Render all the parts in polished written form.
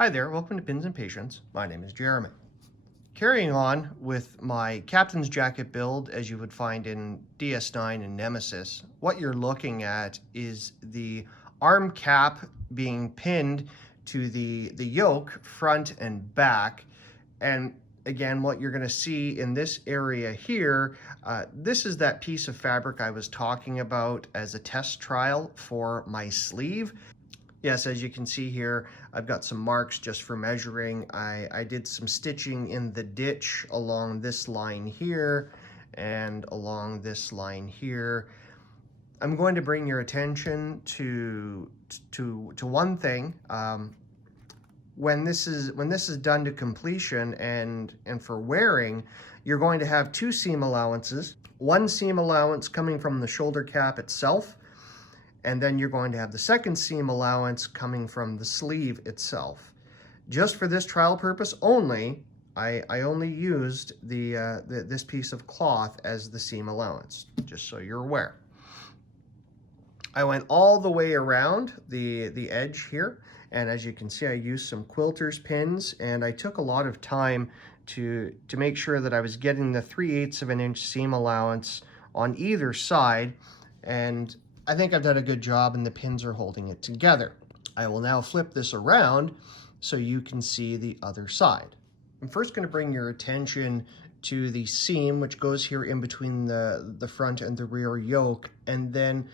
Hi there, welcome to Pins and Patience. My name is Jeremy. Carrying on with my captain's jacket build, as you would find in DS9 and Nemesis, what you're looking at is the arm cap being pinned to the yoke front and back. And again, what you're going to see in this area here, this is that piece of fabric I was talking about as a test trial for my sleeve. Yes, as you can see here, I've got some marks just for measuring. I did some stitching in the ditch along this line here and along this line here. I'm going to bring your attention to one thing. When this is done to completion and for wearing, you're going to have two seam allowances. One seam allowance coming from the shoulder cap itself, and then you're going to have the second seam allowance coming from the sleeve itself. Just for this trial purpose only, I only used this piece of cloth as the seam allowance, just so you're aware. I went all the way around the edge here, and as you can see, I used some quilter's pins, and I took a lot of time to make sure that I was getting the 3/8 of an inch seam allowance on either side, and I think I've done a good job and the pins are holding it together. I will now flip this around so you can see the other side. I'm first going to bring your attention to the seam, which goes here in between the front and the rear yoke, and then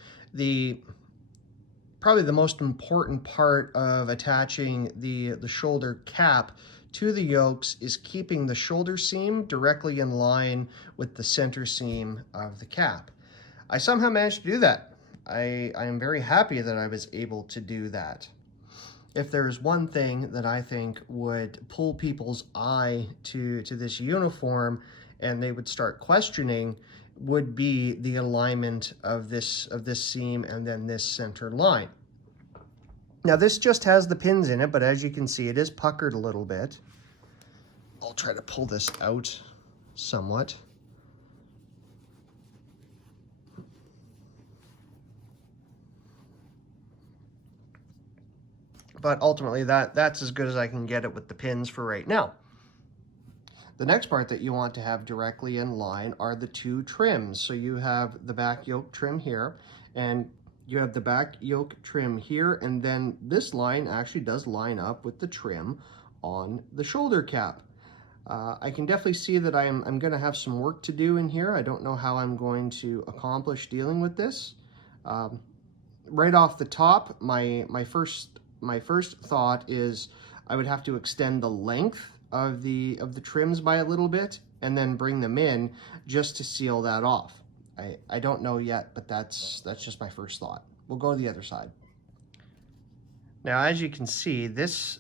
probably the most important part of attaching the shoulder cap to the yokes is keeping the shoulder seam directly in line with the center seam of the cap. I somehow managed to do that. I am very happy that I was able to do that. If there's one thing that I think would pull people's eye to this uniform and they would start questioning, would be the alignment of this seam and then this center line. Now this just has the pins in it, but as you can see, it is puckered a little bit. I'll try to pull this out somewhat. But ultimately, that's as good as I can get it with the pins for right now. The next part that you want to have directly in line are the two trims. So you have the back yoke trim here, and you have the back yoke trim here, and then this line actually does line up with the trim on the shoulder cap. I can definitely see that I'm going to have some work to do in here. I don't know how I'm going to accomplish dealing with this. Right off the top, my first thought is I would have to extend the length of the trims by a little bit and then bring them in just to seal that off. I don't know yet, but that's just my first thought. We'll go to the other side. Now, as you can see, this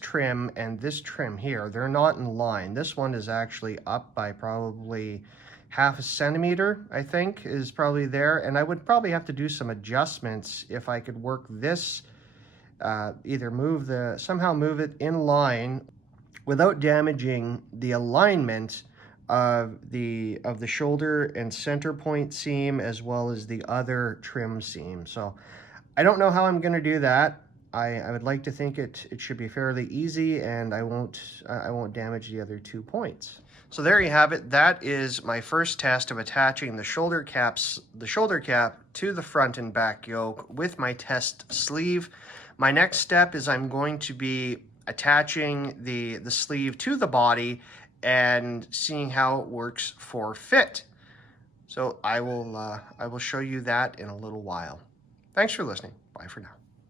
trim and this trim here, they're not in line. This one is actually up by probably half a centimeter, I think, is probably there. And I would probably have to do some adjustments if I could work this, either somehow move it in line without damaging the alignment of the shoulder and center point seam, as well as the other trim seam. So I don't know how I'm going to do that. I would like to think it should be fairly easy, and I won't damage the other 2 points. So there you have it. That is my first test of attaching the shoulder cap to the front and back yoke with my test sleeve. My next step is I'm going to be attaching the sleeve to the body and seeing how it works for fit. So I will show you that in a little while. Thanks for listening. Bye for now.